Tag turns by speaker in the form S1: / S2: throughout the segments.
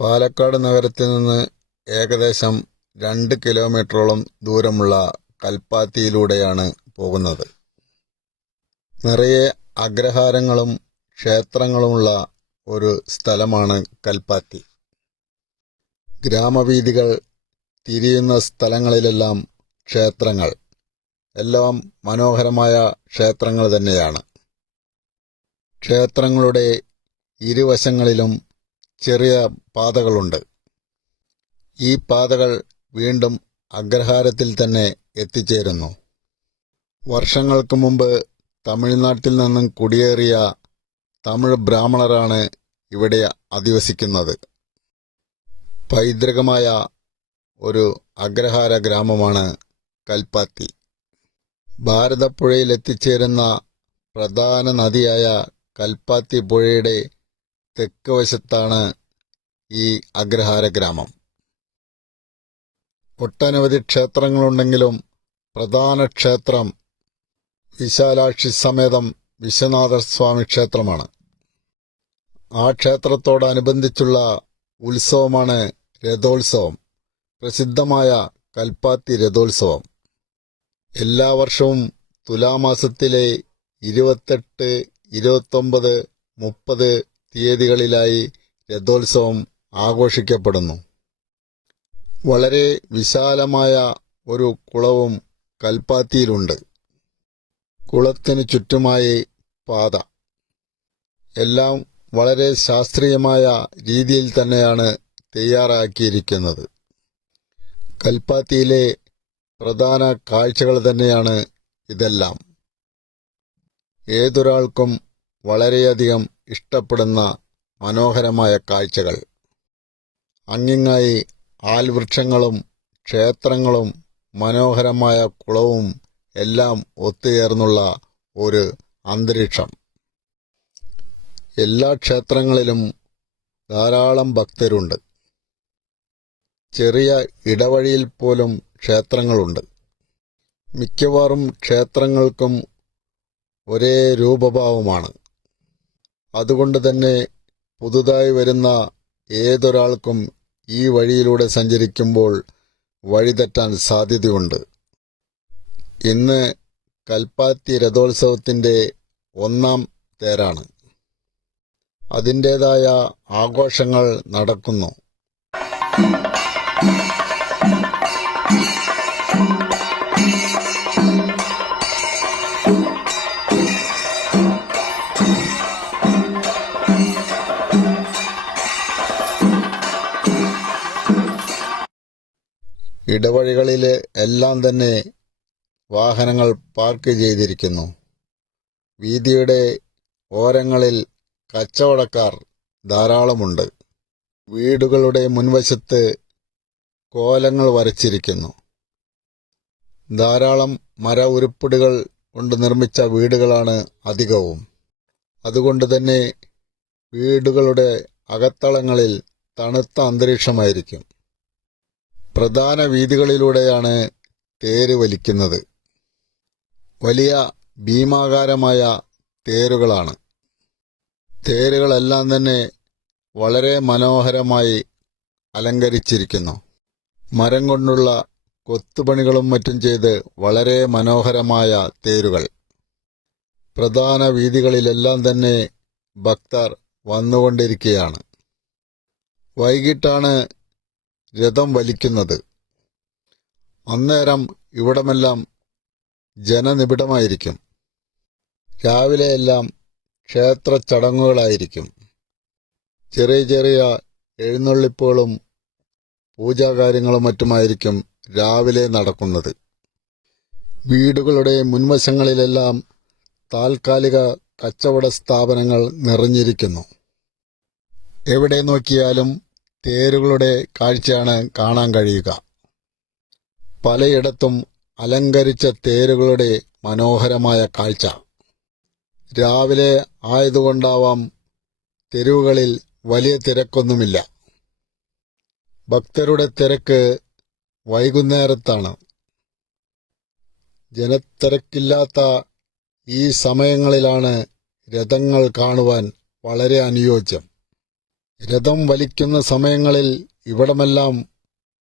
S1: പാലക്കാട് നഗരത്തിൽ നിന്ന് ഏകദേശം രണ്ട് കിലോമീറ്ററോളം ദൂരമുള്ള കൽപ്പാത്തിയിലൂടെയാണ് പോകുന്നത്. നിറയെ അഗ്രഹാരങ്ങളും ക്ഷേത്രങ്ങളുമുള്ള ഒരു സ്ഥലമാണ് കൽപ്പാത്തി. ഗ്രാമവീഥികൾ തിരിയുന്ന സ്ഥലങ്ങളിലെല്ലാം ക്ഷേത്രങ്ങൾ. എല്ലാം മനോഹരമായ ക്ഷേത്രങ്ങൾ തന്നെയാണ്. ക്ഷേത്രങ്ങളുടെ ഇരുവശങ്ങളിലും ചെറിയ പാതകളുണ്ട്. ഈ പാതകൾ വീണ്ടും അഗ്രഹാരത്തിൽ തന്നെ എത്തിച്ചേരുന്നു. വർഷങ്ങൾക്ക് മുമ്പ് തമിഴ്നാട്ടിൽ നിന്നും കുടിയേറിയ തമിഴ് ബ്രാഹ്മണരാണ് ഇവിടെ അധിവസിക്കുന്നത്. പൈതൃകമായ ഒരു അഗ്രഹാര ഗ്രാമമാണ് കൽപ്പാത്തി. ഭാരതപ്പുഴയിൽ എത്തിച്ചേരുന്ന പ്രധാന നദിയായ കൽപ്പാത്തി പുഴയുടെ തെക്ക് വശത്താണ് ഈ അഗ്രഹാര ഗ്രാമം. ഒട്ടനവധി ക്ഷേത്രങ്ങളുണ്ടെങ്കിലും പ്രധാന ക്ഷേത്രം വിശാലാക്ഷി സമേതം വിശ്വനാഥ സ്വാമി ക്ഷേത്രമാണ്. ആ ക്ഷേത്രത്തോടനുബന്ധിച്ചുള്ള ഉത്സവമാണ് രഥോത്സവം. പ്രസിദ്ധമായ കൽപ്പാത്തി രഥോത്സവം. എല്ലാ വർഷവും തുലാമാസത്തിലെ ഇരുപത്തെട്ട് ഇരുപത്തൊമ്പത് മുപ്പത് തീയതികളിലായി രഥോത്സവം ആഘോഷിക്കപ്പെടുന്നു. വളരെ വിശാലമായ ഒരു കുളവും കൽപ്പാത്തിയിലുണ്ട്. കുളത്തിന് ചുറ്റുമായി പാത. എല്ലാം വളരെ ശാസ്ത്രീയമായ രീതിയിൽ തന്നെയാണ് തയ്യാറാക്കിയിരിക്കുന്നത്. കൽപ്പാത്തിയിലെ പ്രധാന കാഴ്ചകൾ തന്നെയാണ് ഇതെല്ലാം. ഏതൊരാൾക്കും വളരെയധികം ഇഷ്ടപ്പെടുന്ന മനോഹരമായ കാഴ്ചകൾ. അങ്ങിങ്ങായി ആൽവൃക്ഷങ്ങളും ക്ഷേത്രങ്ങളും മനോഹരമായ കുളവും എല്ലാം ഒത്തുചേർന്നുള്ള ഒരു അന്തരീക്ഷം. എല്ലാ ക്ഷേത്രങ്ങളിലും ധാരാളം ഭക്തരുണ്ട്. ചെറിയ ഇടവഴിയിൽ പോലും ക്ഷേത്രങ്ങളുണ്ട്. മിക്കവാറും ക്ഷേത്രങ്ങൾക്കും ഒരേ രൂപഭാവമാണ്. അതുകൊണ്ട് തന്നെ പുതുതായി വരുന്ന ഏതൊരാൾക്കും ഈ വഴിയിലൂടെ സഞ്ചരിക്കുമ്പോൾ വഴിതെറ്റാൻ സാധ്യതയുണ്ട്. ഇന്ന് കൽപ്പാത്തി രഥോത്സവത്തിന്റെ ഒന്നാം തേരാണ്. അതിന്റേതായ ആഘോഷങ്ങൾ നടക്കുന്നു. ഇടവഴികളിൽ എല്ലാം തന്നെ വാഹനങ്ങൾ പാർക്ക് ചെയ്തിരിക്കുന്നു. വീതിയുടെ ഓരങ്ങളിൽ കച്ചവടക്കാർ ധാരാളമുണ്ട്. വീടുകളുടെ മുൻവശത്ത് കോലങ്ങൾ വരച്ചിരിക്കുന്നു. ധാരാളം മര ഉരുപ്പിടുകൾ കൊണ്ട് നിർമ്മിച്ച വീടുകളാണ് അധികവും. അതുകൊണ്ട് തന്നെ വീടുകളുടെ അകത്തളങ്ങളിൽ തണുത്ത അന്തരീക്ഷമായിരിക്കും. പ്രധാന വീതികളിലൂടെയാണ് തേര് വലിക്കുന്നത്. വലിയ ഭീമാകാരമായ തേരുകളാണ്. തേരുകളെല്ലാം തന്നെ വളരെ മനോഹരമായി അലങ്കരിച്ചിരിക്കുന്നു. മരം കൊണ്ടുള്ള കൊത്തുപണികളും മറ്റും ചെയ്ത് വളരെ മനോഹരമായ തേരുകൾ. പ്രധാന വീതികളിലെല്ലാം തന്നെ ഭക്തർ വന്നുകൊണ്ടിരിക്കുകയാണ്. വൈകിട്ടാണ് രഥം വലിക്കുന്നത്. അന്നേരം ഇവിടമെല്ലാം ജനനിബിഡമായിരിക്കും. രാവിലെയെല്ലാം ക്ഷേത്ര ചടങ്ങുകളായിരിക്കും. ചെറിയ ചെറിയ എഴുന്നള്ളിപ്പുകളും പൂജാകാര്യങ്ങളും മറ്റുമായിരിക്കും രാവിലെ നടക്കുന്നത്. വീടുകളുടെ മുൻവശങ്ങളിലെല്ലാം താൽക്കാലിക കച്ചവട സ്ഥാപനങ്ങൾ നിറഞ്ഞിരിക്കുന്നു. എവിടെ നോക്കിയാലും തേരുകളുടെ കാഴ്ചയാണ് കാണാൻ കഴിയുക. പലയിടത്തും അലങ്കരിച്ച തേരുകളുടെ മനോഹരമായ കാഴ്ച. രാവിലെ ആയതുകൊണ്ടാവാം തെരുവുകളിൽ വലിയ തിരക്കൊന്നുമില്ല. ഭക്തരുടെ തിരക്ക് വൈകുന്നേരത്താണ്. ജനത്തിരക്കില്ലാത്ത ഈ സമയങ്ങളിലാണ് രഥങ്ങൾ കാണുവാൻ വളരെ അനുയോജ്യം. രഥം വലിക്കുന്ന സമയങ്ങളിൽ ഇവിടമെല്ലാം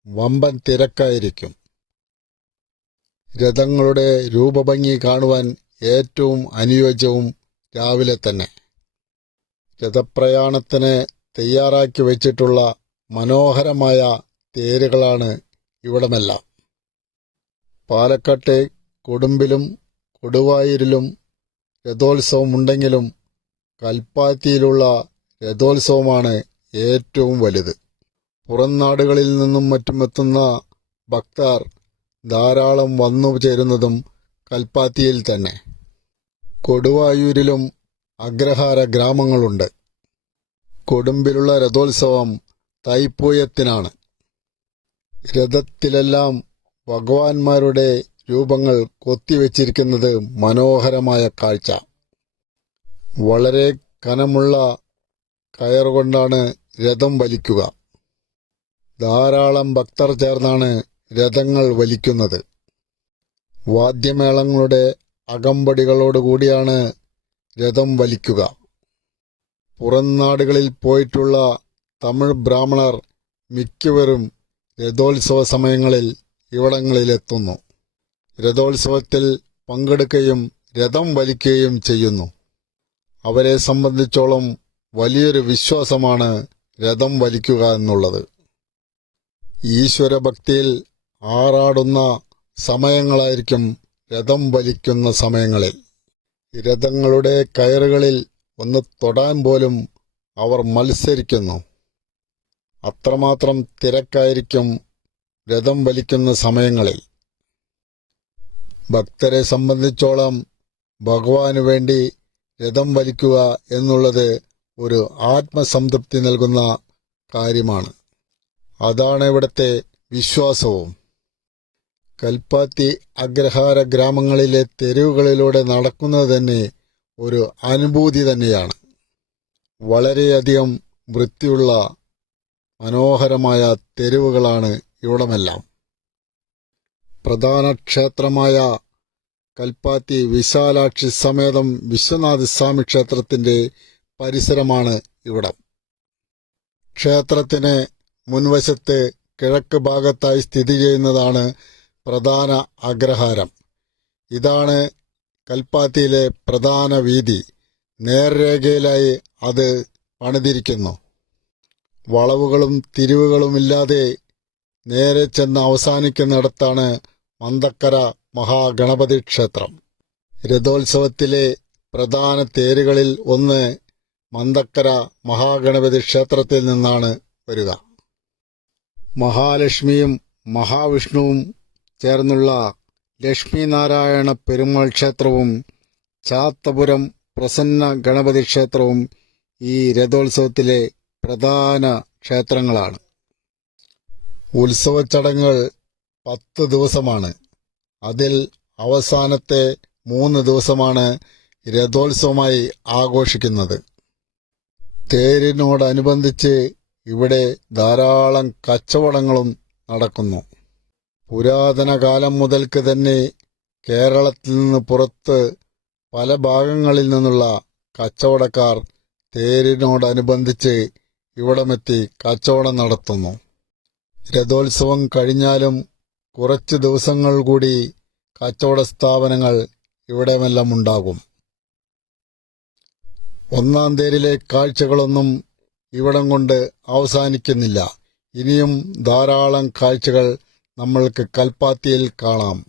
S1: വമ്പൻ തിരക്കായിരിക്കും. രഥങ്ങളുടെ രൂപഭംഗി കാണുവാൻ ഏറ്റവും അനുയോജ്യവും രാവിലെ തന്നെ. രഥപ്രയാണത്തിന് തയ്യാറാക്കി വച്ചിട്ടുള്ള മനോഹരമായ തേരുകളാണ് ഇവിടമെല്ലാം. പാലക്കാട്ടെ കൊടുമ്പിലും കൊടുവായൂരിലും രഥോത്സവമുണ്ടെങ്കിലും കൽപ്പാത്തിയിലുള്ള രഥോത്സവമാണ് ഏറ്റവും വലുത്. പുറം നാടുകളിൽ നിന്നും മറ്റും എത്തുന്ന ഭക്തർ ധാരാളം വന്നു ചേരുന്നതും കൽപ്പാത്തിയിൽ തന്നെ. കൊടുവായൂരിലും അഗ്രഹാര ഗ്രാമങ്ങളുണ്ട്. കൊടുമ്പിലുള്ള രഥോത്സവം തൈപ്പൂയത്തിനാണ്. രഥത്തിലെല്ലാം ഭഗവാന്മാരുടെ രൂപങ്ങൾ കൊത്തിവെച്ചിരിക്കുന്നത് മനോഹരമായ കാഴ്ച. വളരെ കനമുള്ള കയറുകൊണ്ടാണ് രഥം വലിക്കുക. ധാരാളം ഭക്തർ ചേർന്നാണ് രഥങ്ങൾ വലിക്കുന്നത്. വാദ്യമേളങ്ങളുടെ അകമ്പടികളോടുകൂടിയാണ് രഥം വലിക്കുക. പുറം നാടുകളിൽ പോയിട്ടുള്ള തമിഴ് ബ്രാഹ്മണർ മിക്കവരും രഥോത്സവ സമയങ്ങളിൽ ഇവിടങ്ങളിലെത്തുന്നു. രഥോത്സവത്തിൽ പങ്കെടുക്കുകയും രഥം വലിക്കുകയും ചെയ്യുന്നു. അവരെ സംബന്ധിച്ചോളം വലിയൊരു വിശ്വാസമാണ് രഥം വലിക്കുക എന്നുള്ളത്. ഈശ്വരഭക്തിയിൽ ആറാടുന്ന സമയങ്ങളായിരിക്കും രഥം വലിക്കുന്ന സമയങ്ങളിൽ. രഥങ്ങളുടെ കയറുകളിൽ ഒന്ന് തൊടാൻ പോലും അവർ മത്സരിക്കുന്നു. അത്രമാത്രം തിരക്കായിരിക്കും രഥം വലിക്കുന്ന സമയങ്ങളിൽ. ഭക്തരെ സംബന്ധിച്ചോളം ഭഗവാന് വേണ്ടി രഥം വലിക്കുക എന്നുള്ളത് ഒരു ആത്മസംതൃപ്തി നൽകുന്ന കാര്യമാണ്. അതാണ് ഇവിടുത്തെ വിശ്വാസവും. കൽപ്പാത്തി അഗ്രഹാര ഗ്രാമങ്ങളിലെ തെരുവുകളിലൂടെ നടക്കുന്നത് തന്നെ ഒരു അനുഭൂതി തന്നെയാണ്. വളരെയധികം വൃത്തിയുള്ള മനോഹരമായ തെരുവുകളാണ് ഇവിടമെല്ലാം. പ്രധാന ക്ഷേത്രമായ കൽപ്പാത്തി വിശാലാക്ഷി സമേതം വിശ്വനാഥ സ്വാമി ക്ഷേത്രത്തിന്റെ പരിസരമാണ് ഇവിടം. ക്ഷേത്രത്തിന് മുൻവശത്ത് കിഴക്ക് ഭാഗത്തായി സ്ഥിതി ചെയ്യുന്നതാണ് പ്രധാന അഗ്രഹാരം ഇതാണ് കൽപ്പാത്തിയിലെ പ്രധാന വീതി. നേർരേഖയിലായി അത് പണിതിരിക്കുന്നു. വളവുകളും തിരിവുകളുമില്ലാതെ നേരെ ചെന്ന് അവസാനിക്കുന്നിടത്താണ് മന്തക്കര മഹാഗണപതി ക്ഷേത്രം. രഥോത്സവത്തിലെ പ്രധാന തേരുകളിൽ ഒന്ന് മന്തക്കര മഹാഗണപതി ക്ഷേത്രത്തിൽ നിന്നാണ് വരിക. മഹാലക്ഷ്മിയും മഹാവിഷ്ണുവും ചേർന്നുള്ള ലക്ഷ്മിനാരായണ പെരുമാൾ ക്ഷേത്രവും ചാത്തപുരം പ്രസന്ന ഗണപതി ക്ഷേത്രവും ഈ രഥോത്സവത്തിലെ പ്രധാന ക്ഷേത്രങ്ങളാണ്. ഉത്സവ ചടങ്ങുകൾ പത്ത് ദിവസമാണ്. അതിൽ അവസാനത്തെ മൂന്ന് ദിവസമാണ് രഥോത്സവമായി ആഘോഷിക്കുന്നത്. തേരിനോടനുബന്ധിച്ച് ഇവിടെ ധാരാളം കച്ചവടങ്ങളും നടക്കുന്നു. പുരാതന കാലം മുതൽക്ക് തന്നെ കേരളത്തിൽ നിന്ന് പുറത്ത് പല ഭാഗങ്ങളിൽ നിന്നുള്ള കച്ചവടക്കാർ തേരിനോടനുബന്ധിച്ച് ഇവിടമെത്തി കച്ചവടം നടത്തുന്നു. രഥോത്സവം കഴിഞ്ഞാലും കുറച്ച് ദിവസങ്ങൾ കൂടി കച്ചവട സ്ഥാപനങ്ങൾ ഇവിടെമെല്ലാം ഉണ്ടാകും. ഒന്നാം തേരിലെ കാഴ്ചകളൊന്നും ഇവിടം കൊണ്ട് അവസാനിക്കുന്നില്ല. ഇനിയും ധാരാളം കാഴ്ചകൾ നമ്മൾക്ക് കൽപ്പാത്തിയിൽ കാണാം.